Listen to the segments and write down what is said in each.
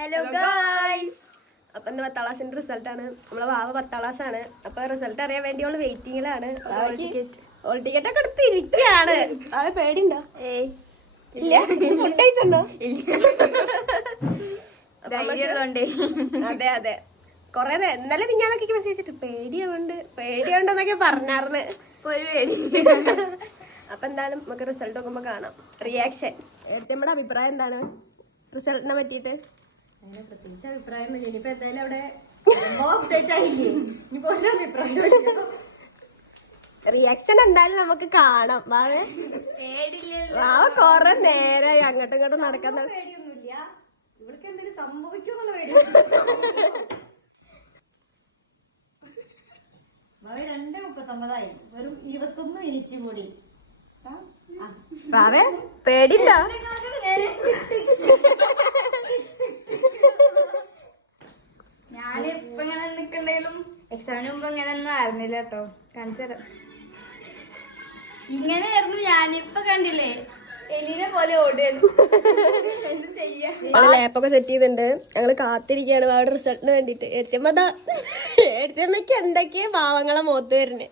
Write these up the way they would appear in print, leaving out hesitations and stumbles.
Hello guys. അപ്പൊ ഇന്ന് 10ാം ക്ലാസ്സിന്റെ റിസൾട്ടാണ്. നമ്മളെ വാവ 10ാം ക്ലാസ്സാണ്. അപ്പൊ റിസൾട്ട് അറിയാൻ വേണ്ടി അവള് വെയിറ്റിംഗിലാണ്. ഓൾ ടിക്കറ്റ് ഒക്കെ എടുത്തിരിക്കുകയാണ്. അത് പേടിണ്ടോ? ഇല്ല. ഫുഡ് കഴിച്ചോ? അതെ അതെ. കൊറേ ഇന്നലെ പിഞ്ഞാന്നൊക്കെ മെസ്സേജ് പേടിയുണ്ടെന്നൊക്കെ പറഞ്ഞാർന്ന്. അപ്പൊ എന്തായാലും നമുക്ക് റിസൾട്ട് നോക്കുമ്പോ കാണാം. റിയാക്ഷൻ നമ്മുടെ അഭിപ്രായം എന്താണ് റിസൾട്ടിനെ പറ്റിയിട്ട്? അങ്ങനെ പ്രത്യേകിച്ച് അഭിപ്രായം ഇനിയിപ്പോ എന്തായാലും അവിടെ അപ്ഡേറ്റ് ആയില്ലേ, ഇനിയിപ്പോ ഒരു അഭിപ്രായം. റിയാക്ഷൻ എന്തായാലും നമുക്ക് കാണാം. വാവ കൊറേ നേരമായി അങ്ങോട്ടും ഇങ്ങോട്ടും നടക്കാൻ. പേടിയൊന്നുമില്ല, ഇവൾക്ക് എന്തെങ്കിലും സംഭവിക്കുന്നുള്ള പേടി. 2:39 വെറും 21 മിനിറ്റ് കൂടി. വാവേ പേടിണ്ടോ? ഞാനിപ്പ ഇങ്ങനെ നിക്കണ്ടെങ്കിലും എക്സാമിന് മുമ്പ് ഇങ്ങനെ ഒന്നും ആയിരുന്നില്ല കേട്ടോ. കാണിച്ചത് ഇങ്ങനെയായിരുന്നു. ഞാനിപ്പ കണ്ടില്ലേ എലിനെ പോലെ ഓടുന്നു. എന്ത് ചെയ്യാ? ലാപ്പൊക്കെ സെറ്റ് ചെയ്തിട്ടുണ്ട്. ഞങ്ങള് കാത്തിരിക്കുകയാണ് അവിടെ റിസൾട്ടിന് വേണ്ടിട്ട്. എഴുത്തിയമ്മക്ക് എന്തൊക്കെയാ പാവങ്ങളെ മുഖത്ത് വരുന്നേ.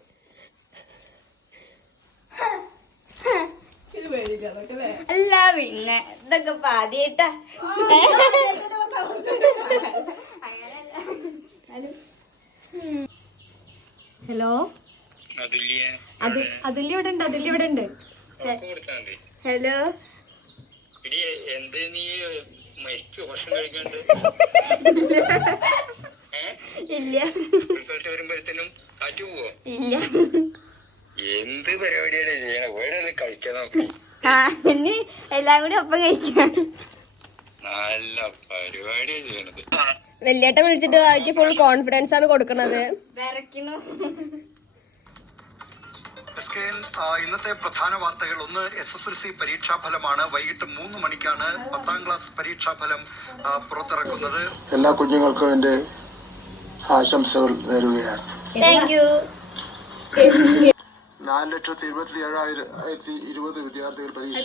അല്ല പിന്നെ ഇതൊക്കെ പാതിയേട്ടാ. ഹലോ, അതുല്യ ഇവിടെ ഉണ്ട്. ഹലോ, ഇല്ല ഇല്ല. എന്ത് പരിപാടിയാണ് ചെയ്യണ? വേറെ കഴിക്കാൻ നോക്കി. ഇനി എല്ലാം കൂടി ഒപ്പം കഴിക്കാം. നല്ല പരിപാടിയാ ചെയ്യണത്. വലിയേട്ടൻ വിളിച്ചിട്ട് അവർക്ക് ഫുൾ കോൺഫിഡൻസ് ആണ് കൊടുക്കുന്നത്. വിറയ്ക്കണു. ഇന്നത്തെ പ്രധാന വാർത്തകൾ. ഒന്ന്, SSLC പരീക്ഷാഫലമാണ്. വൈകിട്ട് 3 മണിക്കാണ് 10ാം ക്ലാസ് പരീക്ഷാഫലം പുറത്തിറക്കുന്നത്. എല്ലാ കുഞ്ഞുങ്ങൾക്കും എന്റെ ആശംസകൾ നേരുകയാണ്. Thank you. 4,27,20 വിദ്യാർത്ഥികൾ പരീക്ഷ.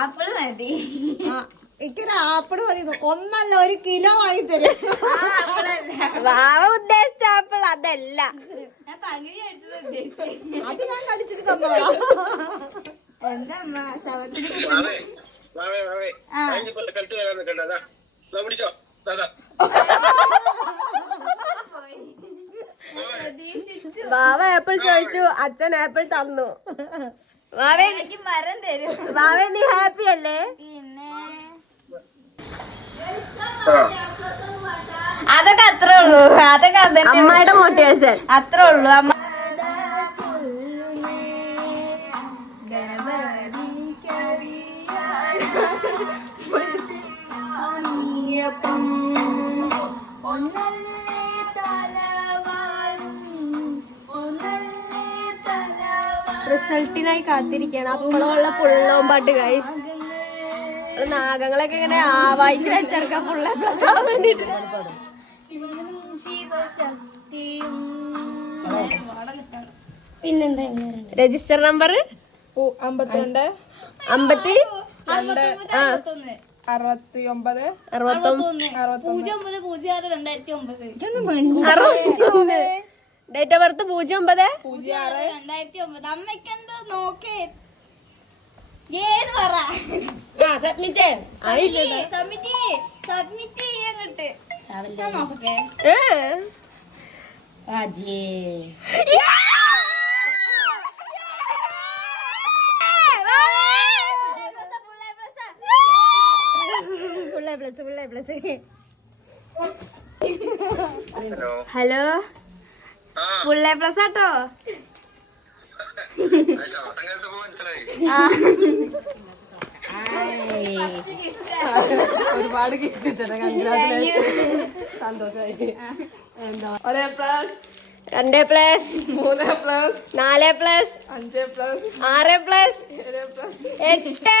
ആപ്പിള് മതി. എനിക്കൊരു ആപ്പിള് പറയുന്നു. 1 കിലോ വാങ്ങി തരും. വാവ ഉദ്ദേശിച്ച ആപ്പിൾ അതല്ല. ഞാൻ പകുതി എടുത്തത് ഉദ്ദേശിച്ചു. അത് ഞാൻ കടിച്ചിട്ട് തന്നോളാം. എന്താ അമ്മ ശവത്തിന് വാവ ആപ്പിൾ ചോദിച്ചു, അച്ഛൻ ആപ്പിൾ തന്നു. വാവേ എനിക്ക് മരം തരും. വാവേ നീ ഹാപ്പി അല്ലേ? പിന്നെ അതൊക്കെ അത്രേ ഉള്ളൂ. അതൊക്കെ അമ്മയുടെ മോട്ടിവേഷൻ അത്രേ ഉള്ളൂ. അമ്മ റിസൾട്ടിനായി കാത്തിരിക്കുകയാണ്. അപ്പോഴുള്ള പുള്ളവും പാട്ട് ഗൈസ്. നാഗങ്ങളൊക്കെ ഇങ്ങനെ ആവായിച്ച് വെച്ചെടുക്കാൻ ഫുൾ A+ ആവാൻ വേണ്ടിട്ട്. പിന്നെന്താ register number 52 50 69 date of birth 09 2009. അമ്മക്കെന്താ നോക്കേ ഏത് പറ. സബ്മിറ്റ് സബ്മിറ്റ് ചെയ്യാനിട്ട് നോക്കട്ടെ. ഹലോ, ഫുൾ A+ ആട്ടോ. ഒരുപാട് ഗിഫ്റ്റ് ഇട്ടിട്ട് സന്തോഷമായി. എന്താ 1 A+, 2 A+, 3 A+, 4 A+, 5 A+, 6 A+, 7 A+, 8,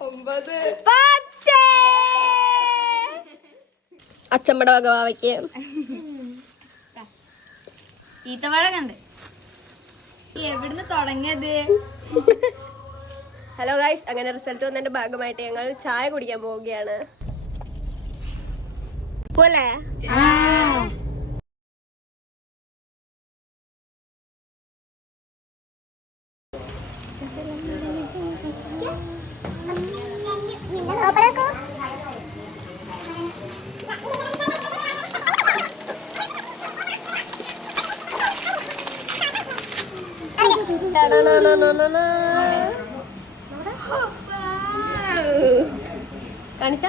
9. 10. അച്ചമ്മടെ വകവാവയ്ക്ക് ഈത്തവാഴ കണ്ട് എവിടുന്ന് തുടങ്ങിയത്? ഹലോ ഗൈസ്, അങ്ങനെ റിസൾട്ട് വന്നതിന്റെ ഭാഗമായിട്ട് ഞങ്ങൾ ചായ കുടിക്കാൻ പോവുകയാണ്. പോലെ കാണിച്ച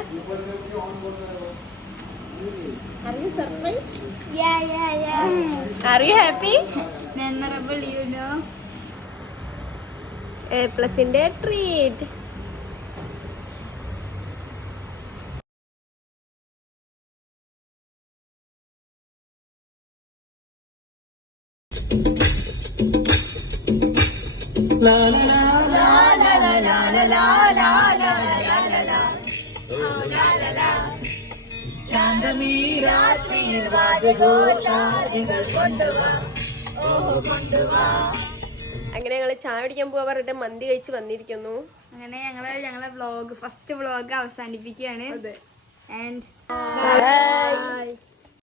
Are you happy? Memorable, you know. A+ന്റെ ട്രീറ്റ്. ശാന്തമീ രാത്രിയിൽ വാദ്യഘോഷാദികൾ കൊണ്ടുവാ, ഓഹോ കൊണ്ടുവാ. അങ്ങനെ ഞങ്ങള് ചായ കുടിക്കാൻ പോവാ പറഞ്ഞിട്ട് മന്തി കഴിച്ച് വന്നിരിക്കുന്നു. അങ്ങനെ ഞങ്ങളെ വ്ളോഗ് ഫസ്റ്റ് വ്ളോഗ് അവസാനിപ്പിക്കുകയാണ്. അതെ. And Bye.